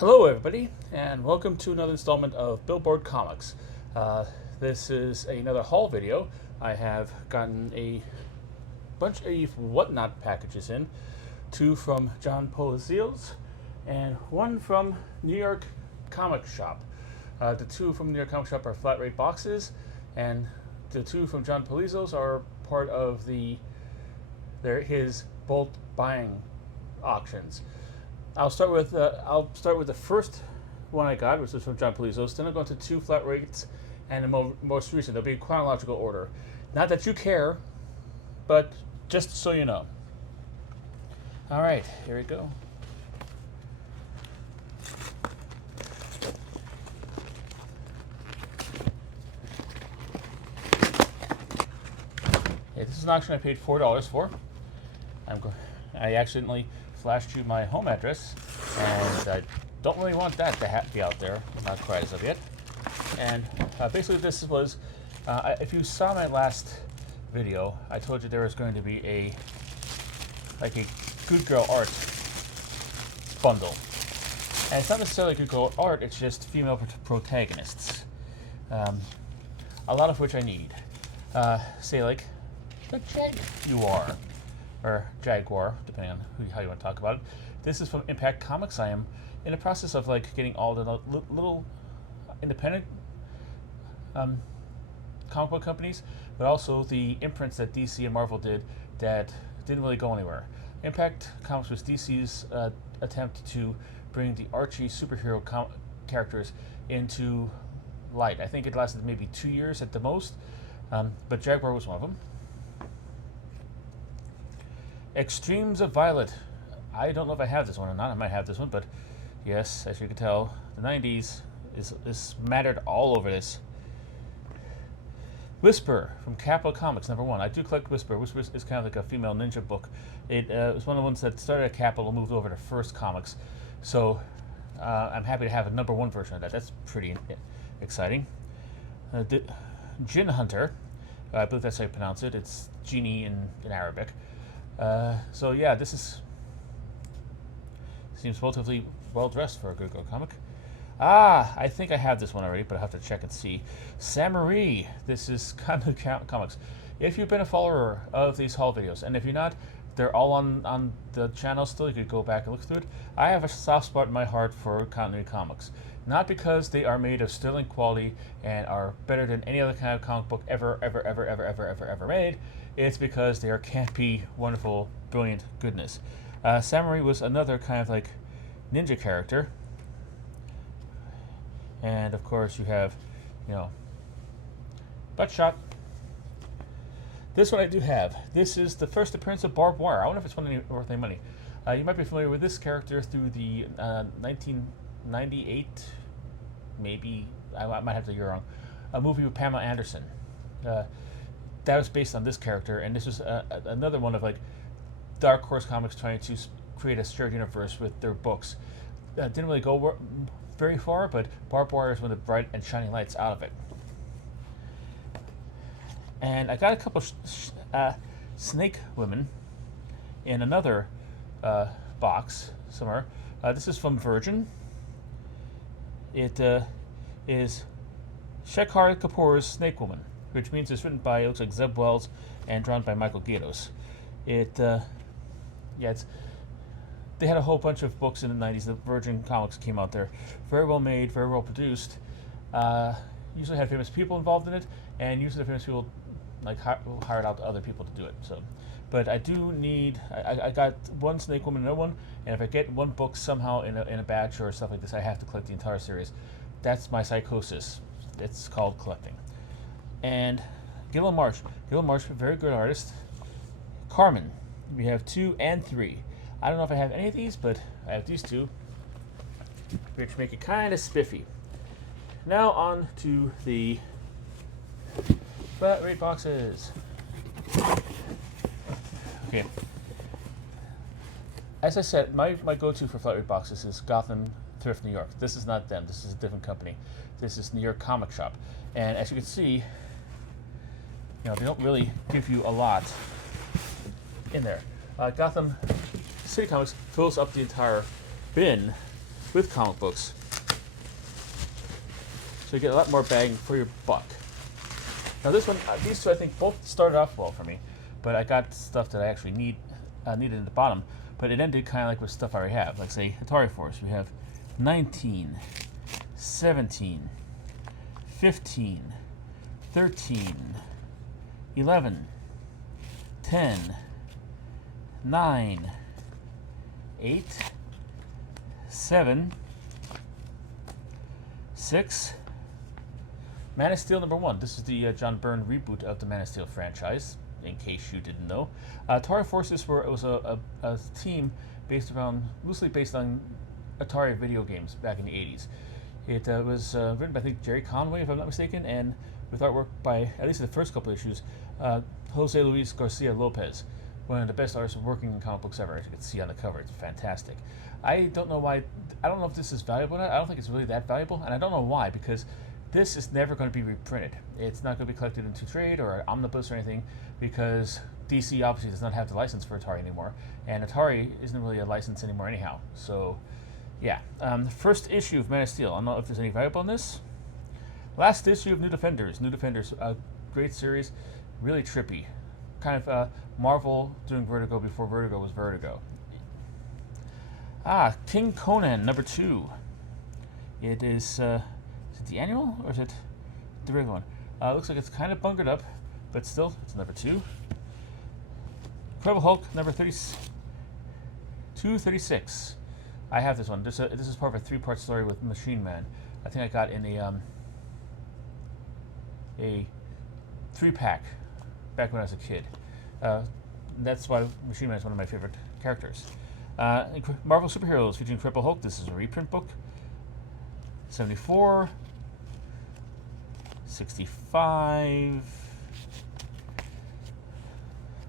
Hello, everybody, and welcome to another installment of Billboard Comics. This is another haul video. I have gotten a bunch of whatnot packages in, two from John Polizios and one from New York Comic Shop. The two from New York Comic Shop are flat rate boxes, and the two from John Polizios are part of his bulk buying auctions. I'll start with the first one I got, which is from John Polizios. Then I'll go into two flat rates, and the most recent. They'll be in chronological order. Not that you care, but just so you know. All right, here we go. Yeah, this is an auction I paid $4 for. I accidentally flashed you my home address, and I don't really want that to be out there, not quite as of yet. And basically this was, if you saw my last video, I told you there was going to be a Good Girl Art bundle. And it's not necessarily Good Girl Art, it's just female protagonists. A lot of which I need. Say like the Jaguar, or Jaguar, depending on how you want to talk about it. This is from Impact Comics. I am in the process of getting all the little independent comic book companies, but also the imprints that DC and Marvel did that didn't really go anywhere. Impact Comics was DC's attempt to bring the Archie superhero characters into light. I think it lasted maybe 2 years at the most, but Jaguar was one of them. Extremes of Violet. I don't know if I have this one or not. I might have this one, but yes, as you can tell, the 90s is mattered all over this. Whisper from Capital Comics, #1. I do collect Whisper. Whisper is kind of like a female ninja book. It was one of the ones that started at Capital, moved over to First Comics. So I'm happy to have a #1 version of that. That's pretty exciting. Jinn Hunter. I believe that's how you pronounce it. It's genie in Arabic. So yeah, this seems relatively well dressed for a Good Girl comic. I think I have this one already, but I'll have to check and see. Samaree. This is Comic Comics. If you've been a follower of these haul videos, and if you're not, they're all on the channel still. You could go back and look through it. I have a soft spot in my heart for continuity comics. Not because they are made of sterling quality and are better than any other kind of comic book ever made. It's because they are campy, wonderful, brilliant goodness. Samaree was another kind of ninja character. And of course you have, Buckshot. This one I do have. This is the first appearance of Barbed Wire. I wonder if it's worth any money. You might be familiar with this character through the 1998, maybe, I might have the year wrong, a movie with Pamela Anderson. That was based on this character, and this was another one of Dark Horse Comics trying to create a shared universe with their books. Didn't really go very far, but Barbed Wire is one of the bright and shining lights out of it. And I got a couple Snake Women in another box somewhere. This is from Virgin. It is Shekhar Kapoor's Snake Woman, which means it's written by, it looks like Zeb Wells and drawn by Michael Gaydos. They had a whole bunch of books in the 90s. The Virgin Comics came out there. Very well made, very well produced. Usually had famous people involved in it, and usually the famous people hired out other people to do it. So, but I do need, I got one Snake Woman, no one, and if I get one book somehow in a batch or stuff like this, I have to collect the entire series. That's my psychosis. It's called collecting. And Gillian Marsh. Gillian Marsh, very good artist. Carmen. We have 2 and 3. I don't know if I have any of these, but I have these two, which make it kind of spiffy. Now on to the flat rate boxes. Okay. As I said, my go-to for flat rate boxes is Gotham Thrift New York. This is not them. This is a different company. This is New York Comic Shop. And as you can see, they don't really give you a lot in there. Gotham City Comics fills up the entire bin with comic books. So you get a lot more bang for your buck. Now this one, these two I think both started off well for me, but I got stuff that I actually needed at the bottom, but it ended kind of like with stuff I already have. Like say Atari Force, we have 19, 17, 15, 13, 11, 10, 9, 8, 7, 6, Man of Steel #1. This is the John Byrne reboot of the Man of Steel franchise, in case you didn't know. Atari Forces was a team loosely based on Atari video games back in the 80s. It was written by, I think, Jerry Conway, if I'm not mistaken, and with artwork by, at least the first couple issues, Jose Luis Garcia Lopez, one of the best artists working in comic books ever. As you can see on the cover, it's fantastic. I don't know why, I don't know if this is valuable or not. I don't think it's really that valuable, and I don't know why, because this is never going to be reprinted. It's not going to be collected into trade or omnibus or anything, because DC obviously does not have the license for Atari anymore, and Atari isn't really a license anymore anyhow. So, yeah. The first issue of Man of Steel. I don't know if there's any valuable in this. Last issue of New Defenders. New Defenders, a great series, really trippy. Kind of Marvel doing Vertigo before Vertigo was Vertigo. King Conan #2. It is it the annual or is it the regular one? Looks like it's kind of bunkered up, but still, it's #2. Incredible Hulk #236. I have this one. This is part of a 3-part story with Machine Man. I think I got in a 3-pack back when I was a kid. That's why Machine Man is one of my favorite characters. Marvel Superheroes featuring Incredible Hulk. This is a reprint book. 74, 65.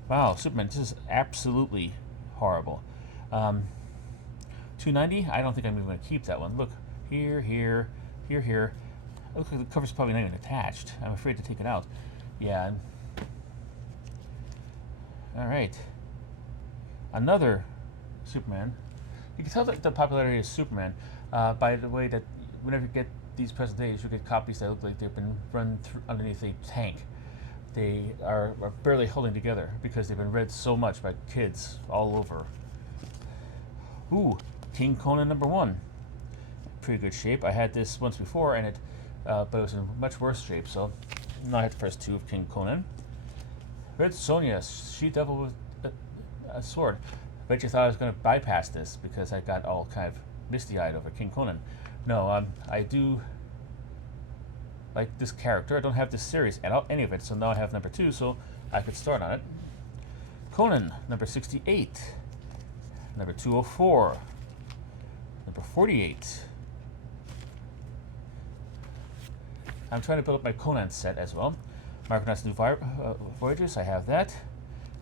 Wow, Superman. This is absolutely horrible. 290. I don't think I'm even going to keep that one. Look, here. Looks like the cover's probably not even attached. I'm afraid to take it out. Yeah. All right. Another Superman. You can tell that the popularity of Superman by the way that whenever you get these present days, you get copies that look like they've been run underneath a tank. They are barely holding together because they've been read so much by kids all over. Ooh, King Conan #1. Pretty good shape. I had this once before, and but it was in much worse shape. So now I have to press 2 of King Conan. Red Sonja, She-Devil with a sword. I bet you thought I was going to bypass this because I got all kind of misty-eyed over King Conan. No, I do like this character. I don't have this series at all, any of it, so now I have #2, so I could start on it. Conan, #68. 204. 48. I'm trying to build up my Conan set as well. Micronauts New Voyages, I have that.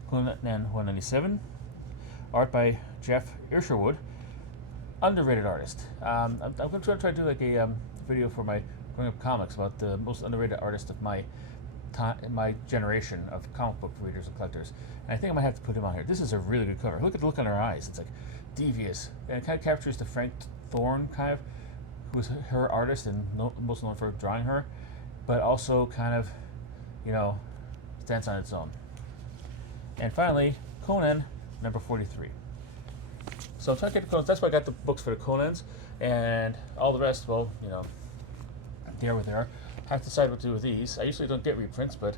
Conan 197. Art by Jeff Isherwood. Underrated artist. I'm going to try to do like a video for my Growing Up Comics about the most underrated artist of my generation of comic book readers and collectors. And I think I might have to put him on here. This is a really good cover. Look at the look in her eyes. It's like devious. And it kind of captures the Frank Thorne kind of, who was her artist and most known for drawing her, but also kind of, stands on its own. And finally, Conan, #43. So I'm trying to get the Conans. That's why I got the books for the Conans, and all the rest, well, there where they are. I have to decide what to do with these. I usually don't get reprints, but,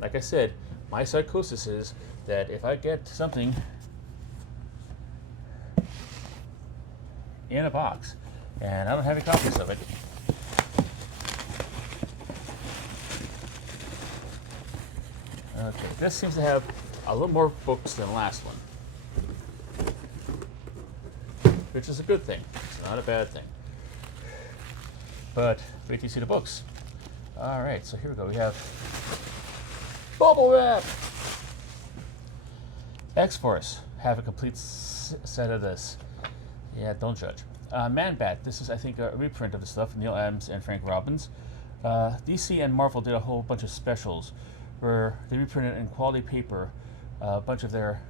like I said, my psychosis is that if I get something in a box, and I don't have any copies of it, okay, this seems to have a little more books than the last one, which is a good thing. It's not a bad thing. But wait till you see the books. All right, so here we go. We have Bubble Wrap. X-Force. Have a complete set of this. Yeah, don't judge. Man-Bat. This is, I think, a reprint of the stuff. Neil Adams and Frank Robbins. DC and Marvel did a whole bunch of specials where they reprinted in quality paper a bunch of their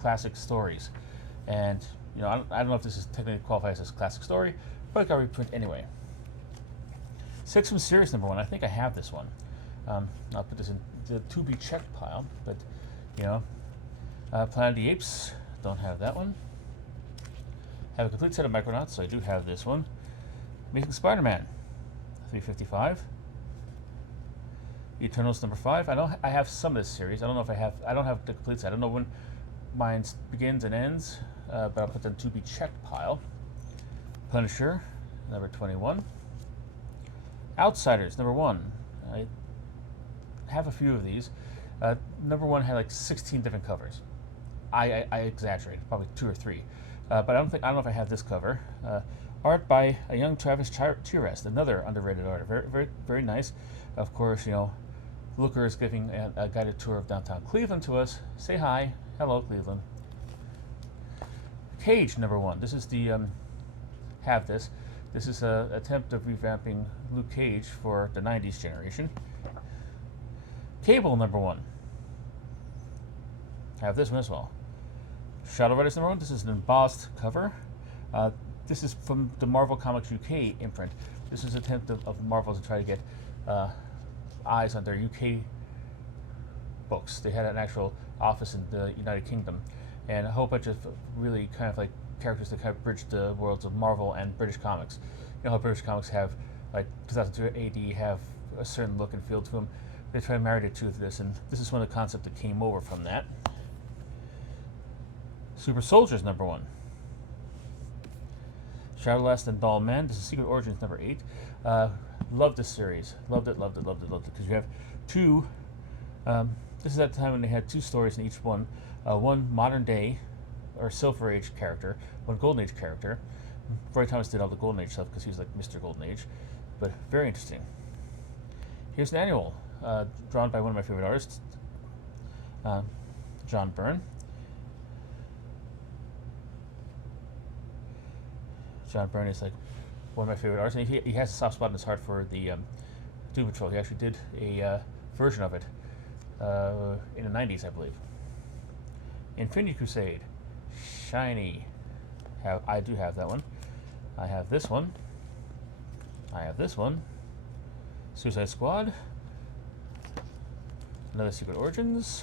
classic stories. And you know, I don't know if this is technically qualifies as a classic story, but it got reprint anyway. 6 from series number 1. I think I have this one. I'll put this in the to be checked pile, but you know, Planet of the Apes, don't have that one. Have a complete set of Micronauts, so I do have this one. Amazing Spider-Man, 355. Eternals number 5. I have some of this series. I don't know if I don't have the complete set. I don't know when mine begins and ends, but I'll put them to be checked pile. Punisher, number 21. Outsiders, number 1. I have a few of these. Number 1 had like 16 different covers. I exaggerate, probably 2 or 3. But I don't know if I have this cover. Art by a young Travis Tirest, another underrated artist. Very, very, very nice. Of course, you know, Looker is giving a guided tour of downtown Cleveland to us. Say hi. Hello, Cleveland. Cage, number 1. This is the, have this. This is an attempt of revamping Luke Cage for the 90s generation. Cable, number 1. Have this one as well. Shadow Riders, number 1. This is an embossed cover. This is from the Marvel Comics UK imprint. This is an attempt of Marvel to try to get eyes on their UK books. They had an actual office in the United Kingdom, and a whole bunch of really kind of like characters that kind of bridge the worlds of Marvel and British comics. You know how British comics have, like 2002 AD, have a certain look and feel to them. They try to marry the two to this, and this is one of the concepts that came over from that. Super Soldiers, number 1. Shadowlast and Doll Man. This is Secret Origins, number 8. Loved this series. Loved it, loved it, loved it, loved it. Because you have 2. This is at the time when they had 2 stories in each one. One modern day, or Silver Age character, one Golden Age character. Roy Thomas did all the Golden Age stuff because he was like Mr. Golden Age. But very interesting. Here's an annual, drawn by one of my favorite artists, John Byrne. John Byrne is like one of my favorite artists, and he has a soft spot in his heart for the Doom Patrol. He actually did a version of it in the 90s, I believe. Infinity Crusade, shiny. I do have that one. I have this one. I have this one. Suicide Squad. Another Secret Origins.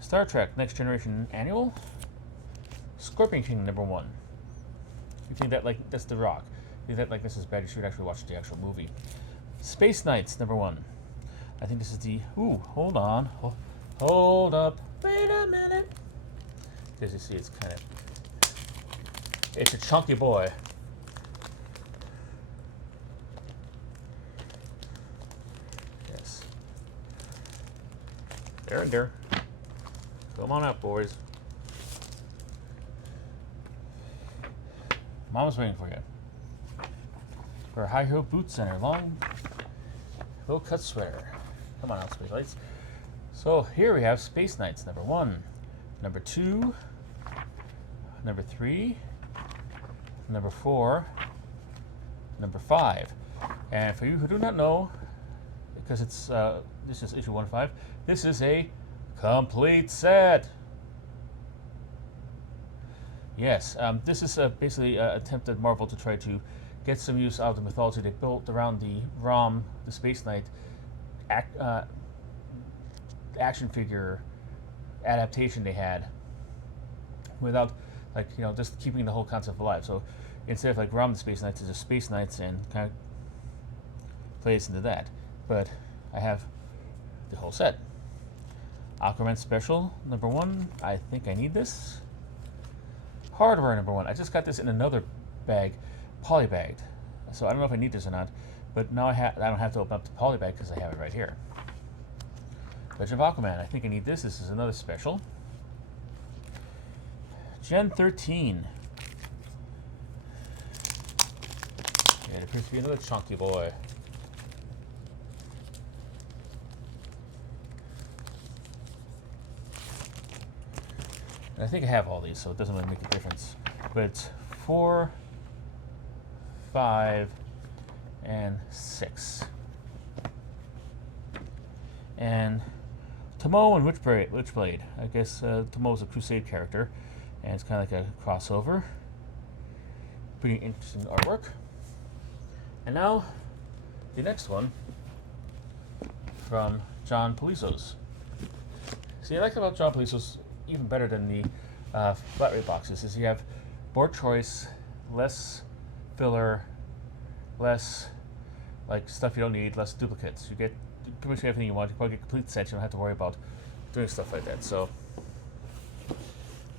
Star Trek Next Generation Annual. Scorpion King, number 1. You think that like that's The Rock? You think that like this is bad? You should actually watch the actual movie. Space Knights, number 1. I think this is the. Ooh, hold on, hold up, wait a minute. As you see, it's kind of. It's a chunky boy. Yes. There. Come on out, boys. Mama's waiting for you. For a high-heel boots and her long, low-cut sweater. Come on out, Space Lights. So here we have Space Knights, number 1, number 2, number 3, number 4, number 5. And for you who do not know, because it's this is issue 1/5, this is a complete set. Yes, this is basically an attempt at Marvel to try to get some use out of the mythology they built around the ROM, the Space Knight action figure adaptation they had, without like just keeping the whole concept alive. So instead of like ROM the Space Knights, it's just Space Knights and kind of plays into that. But I have the whole set. Aquaman Special number 1. I think I need this. Hardware number 1. I just got this in another bag, polybagged. So I don't know if I need this or not, but now I don't have to open up the polybag because I have it right here. Legend of Aquaman. I think I need this. This is another special. Gen 13. Yeah, it appears to be another chunky boy. And I think I have all these, so it doesn't really make a difference. But it's 4, 5, and 6. And Tomo and Witchblade. I guess Tomo's a Crusade character, and it's kind of like a crossover. Pretty interesting artwork. And now, the next one from John Polizios. See, I like about John Polizios even better than the flat rate boxes is you have more choice, less filler, less like stuff you don't need, less duplicates. You get pretty much everything you want. You probably get a complete set. You don't have to worry about doing stuff like that. So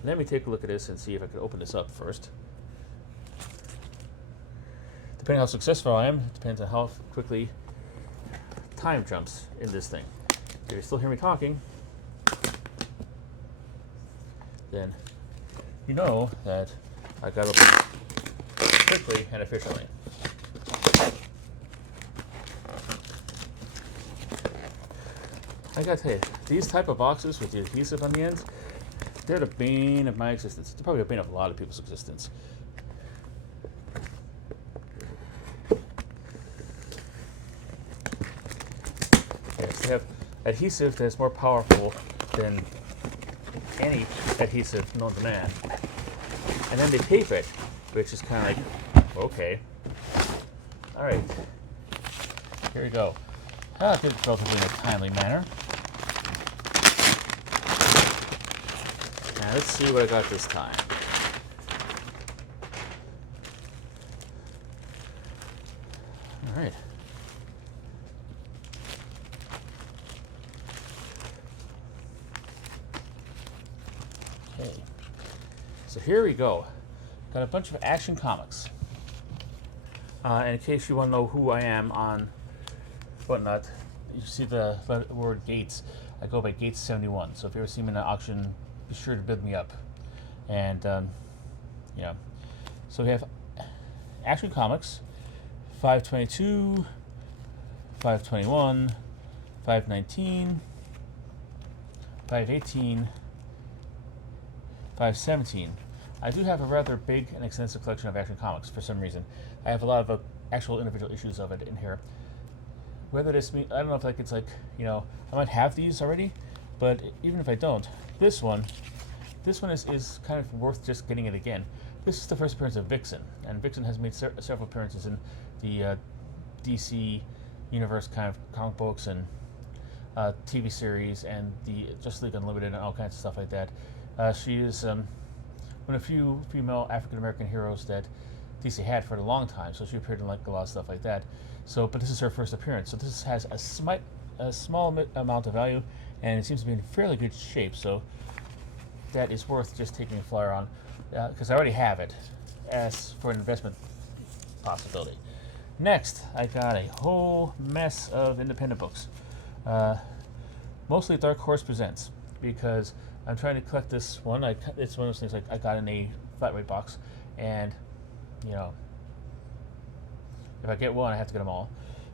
let me take a look at this and see if I can open this up first. Depending on how successful I am, it depends on how quickly time jumps in this thing. If you still hear me talking, then you know that I got to open quickly and efficiently. I gotta tell you, these type of boxes with the adhesive on the ends, they're the bane of my existence. They're probably the bane of a lot of people's existence. Yes, they have adhesive that's more powerful than any adhesive known to man. And then they tape it, which is kind of like, okay. Alright, here we go. I did it relatively in a timely manner. Now let's see what I got this time. Alright. Okay. So here we go. Got a bunch of Action Comics. And in case you want to know who I am on whatnot, you see the word Gates. I go by Gates71. So if you ever see me in an auction, be sure to bid me up. And yeah, so we have Action Comics, 522, 521, 519, 518, 517. I do have a rather big and extensive collection of Action Comics for some reason. I have a lot of actual individual issues of it in here. Whether this means, I don't know if like it's like, you know, I might have these already, but even if I don't, this one is kind of worth just getting it again. This is the first appearance of Vixen, and Vixen has made several appearances in the DC universe kind of comic books and TV series and the Justice League Unlimited and all kinds of stuff like that. She is one of the few female African American heroes that DC had for a long time, so she appeared in like a lot of stuff like that. So, but this is her first appearance, so this has a small amount of value, and it seems to be in fairly good shape. So that is worth just taking a flyer on, because I already have it as for an investment possibility. Next, I got a whole mess of independent books, mostly Dark Horse Presents, because I'm trying to collect this one. It's one of those things like I got in a flat rate box, and you know, if I get one, I have to get them all.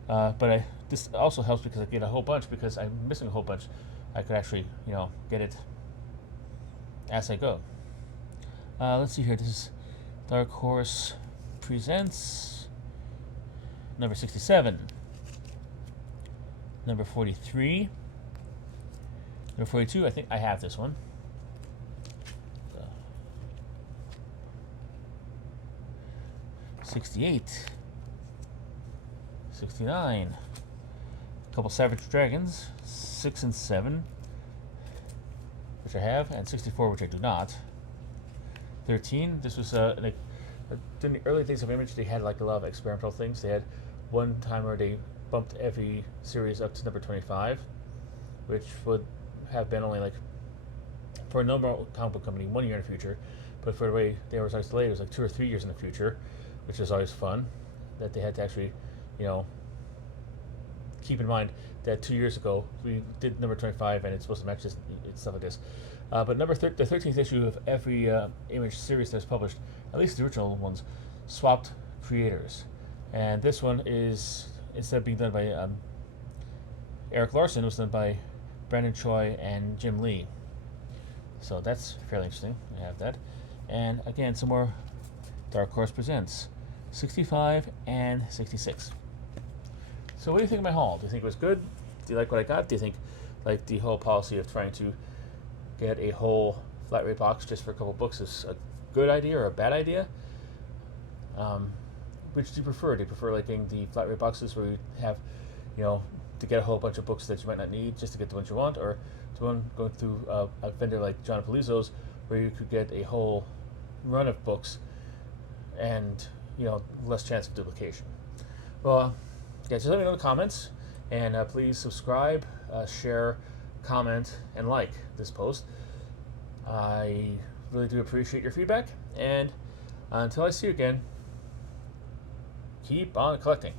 But this also helps because I get a whole bunch, because I'm missing a whole bunch. I could actually, you know, get it as I go. Let's see here. This is Dark Horse Presents number 67, number 43, number 42. I think I have this one. 68, 69, a couple Savage Dragons, 6 and 7, which I have, and 64, which I do not. 13, this was like in the early days of Image, they had like a lot of experimental things. They had one time where they bumped every series up to number 25, which would have been only like, for a normal comic book company, 1 year in the future, but for the way they were always delayed, it was like 2 or 3 years in the future, which is always fun, that they had to actually, you know, keep in mind that 2 years ago we did number 25 and it's supposed to match this, stuff like this. But the 13th issue of every Image series that's published, at least the original ones, swapped creators. And this one is, instead of being done by Eric Larson, it was done by Brandon Choi and Jim Lee. So that's fairly interesting. We have that. And again, some more Dark Horse Presents, 65 and 66. So what do you think of my haul? Do you think it was good? Do you like what I got? Do you think like the whole policy of trying to get a whole flat rate box just for a couple books is a good idea or a bad idea. Which do you prefer? Do you prefer like getting the flat rate boxes where you have, to get a whole bunch of books that you might not need just to get the ones you want, or the one going through a vendor like John Polizios where you could get a whole run of books and less chance of duplication? Well, yeah, just let me know in the comments, and please subscribe, share, comment, and like this post. I really do appreciate your feedback, and until I see you again, keep on collecting.